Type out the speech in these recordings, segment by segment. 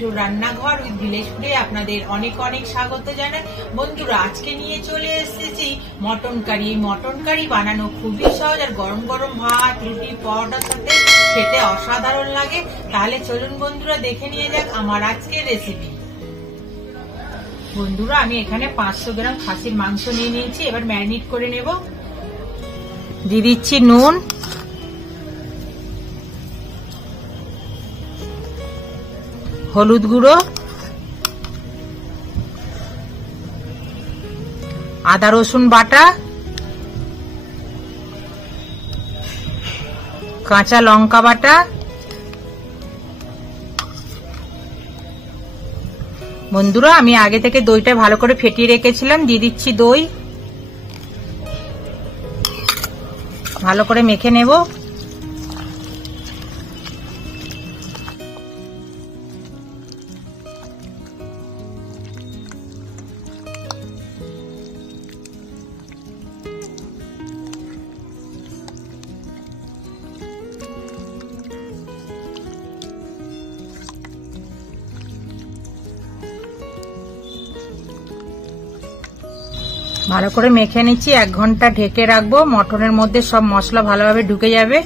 মিঠুর রান্নাঘর with village ফুডে আপনাদের অনেক অনেক স্বাগত জানাই। বন্ধুরা, আজকে নিয়ে চলে এসেছি মটন কারি। মটন কারি বানানো খুবই সহজ, আর গরম গরম ভাত, রুটি, পরোটার সাথে খেতে অসাধারণ লাগে। তাহলে চলুন বন্ধুরা, দেখে নিয়ে যাক আমার আজকের রেসিপি। বন্ধুরা, আমি এখানে 500 গ্রাম খাসির মাংস নিয়ে নিয়েছি। এবার ম্যারিনেট করে নেব। দিয়ে দিচ্ছি নুন, হলুদ গুঁড়ো, আদা রসুন বাটা, কাঁচা লঙ্কা বাটা, বন্ধুরা আমি আগে থেকে দইটা ভালো করে ফেটিয়ে রেখেছিলাম। দিয়ে দিচ্ছি দই, ভালো করে মেখে নেব। ভালো করে মেখে নিচ্ছি। 1 ঘন্টা ঢেকে রাখবো, মটনের মধ্যে সব মশলা ভালোভাবে ঢুকে যাবে।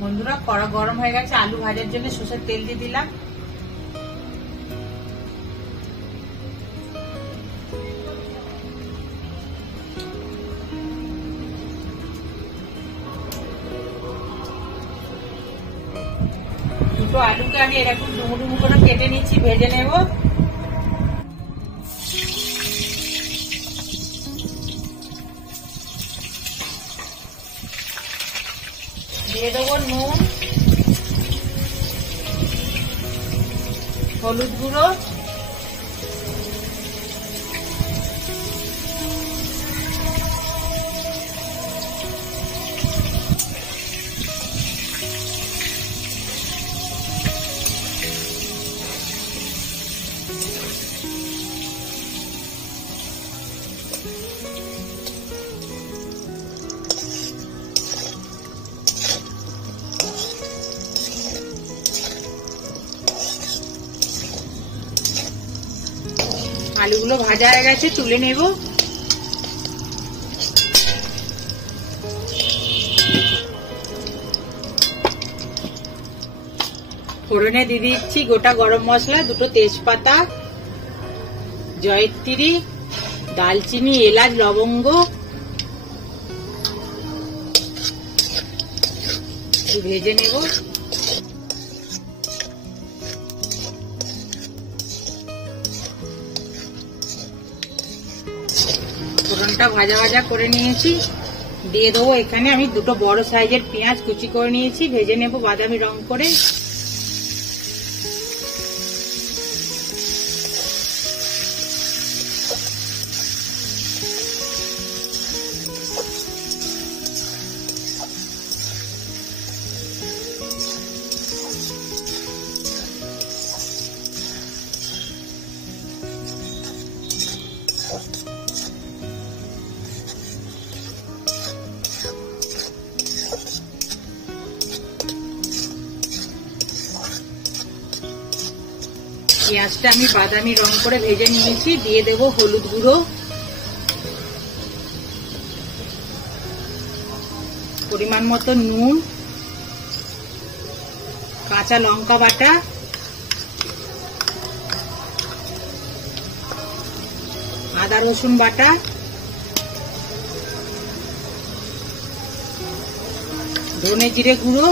বন্ধুরা, কড়া গরম হয়ে গেছে। আলু ভাজার জন্য সরষের তেল দিয়ে দিলাম। দুটো আলুকে আমি এরকম ডুমো ডুমো করে কেটে নিচ্ছি, ভেজে নেব। দিয়ে দেবো নুন, হলুদ গুঁড়ো, আলুগুলো ভাজা হয়ে গেছে, তুলে নেব। ফোড়নে দিয়ে দিচ্ছি গোটা গরম মশলা, 2টো তেজপাতা, জয়িত্রী, দালচিনি, এলাচ, লবঙ্গ, ভেজে নেব। ফোড়নটা ভাজা ভাজা করে নিয়েছি। দিয়ে দেবো এখানে আমি 2টো বড় সাইজের পেঁয়াজ কুচি করে নিয়েছি, ভেজে নেব বাদামি রং করে। পেঁয়াজটা আমি বাদামি রং করে ভেজে নিয়েছি। দিয়ে দেব হলুদ গুঁড়ো, পরিমাণ মতো নুন, কাঁচা লঙ্কা বাটা, আদা রসুন বাটা, ধনে জিরে গুঁড়ো,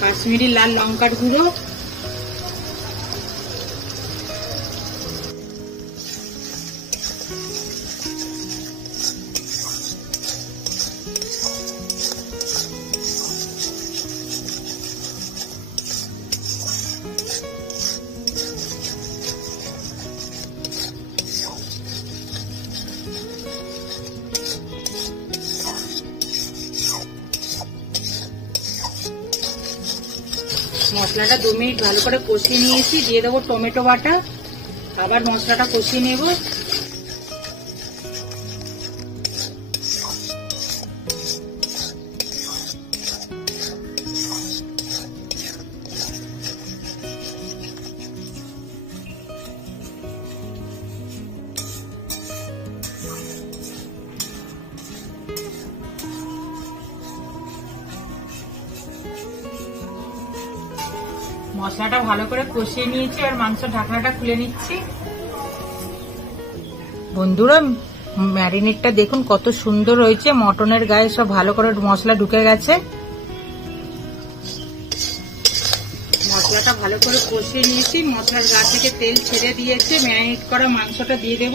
কাশ্মীরি লাল লঙ্কার গুঁড়ো, মশলাটা 2 মিনিট ভালো করে কষিয়ে নিয়েছি। দিয়ে দেবো টমেটো বাটা, আবার মশলাটা কষিয়ে নেব। মশলাটা ভালো করে কষিয়ে নিয়েছি, আর মাংস ঢাকনাটা খুলে নিচ্ছি। বন্ধুরা ম্যারিনেটটা দেখুন কত সুন্দর হয়েছে, মটনের গায়ে সব ভালো করে মশলা ঢুকে গেছে। মশলাটা ভালো করে কষিয়ে নিয়েছি, মশলার গা থেকে তেল ছেড়ে দিয়েছে। ম্যারিনেট করা মাংসটা দিয়ে দেব,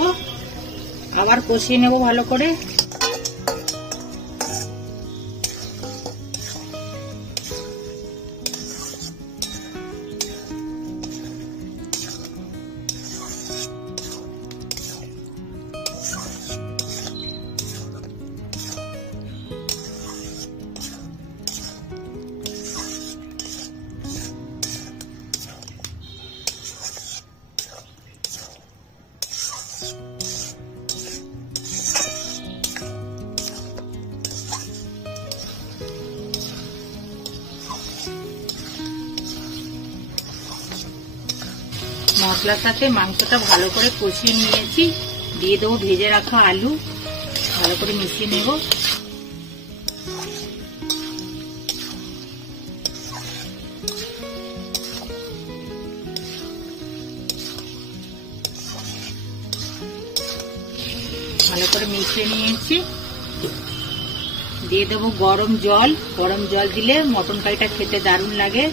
আবার কষিয়ে নেব ভালো করে। মশলার সাথে মাংসটা ভালো করে কষিয়ে নিয়েছি, দিয়ে দেবো ভেজে রাখা আলু, ভালো করে মিশিয়ে নেব। ভালো করে মিশিয়ে নিয়েছি, দিয়ে দেবো গরম জল। গরম জল দিলে মটন কারিটা খেতে দারুণ লাগে।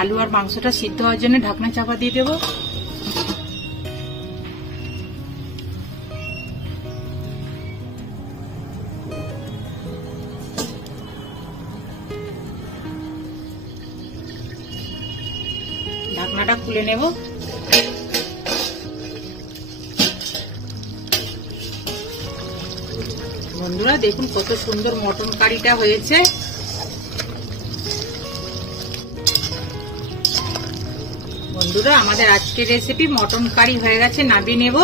আলু আর মাংসটা সিদ্ধ হওয়ার জন্য ঢাকনা চাপা দিয়ে দেব। ঢাকনাটা খুলে নেব। বন্ধুরা দেখুন কত সুন্দর মটন কারিটা হয়েছে। বন্ধুরা আমাদের আজকের রেসিপি মটন কারি হয়ে গেছে, নামিয়ে নেব।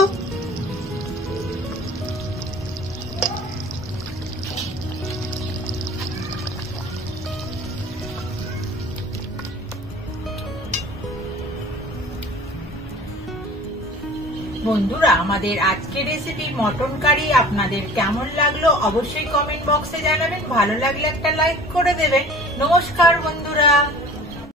বন্ধুরা আমাদের আজকের রেসিপি মটন কারি আপনাদের কেমন লাগলো অবশ্যই কমেন্ট বক্সে জানাবেন। ভালো লাগলে একটা লাইক করে দেবেন। নমস্কার বন্ধুরা।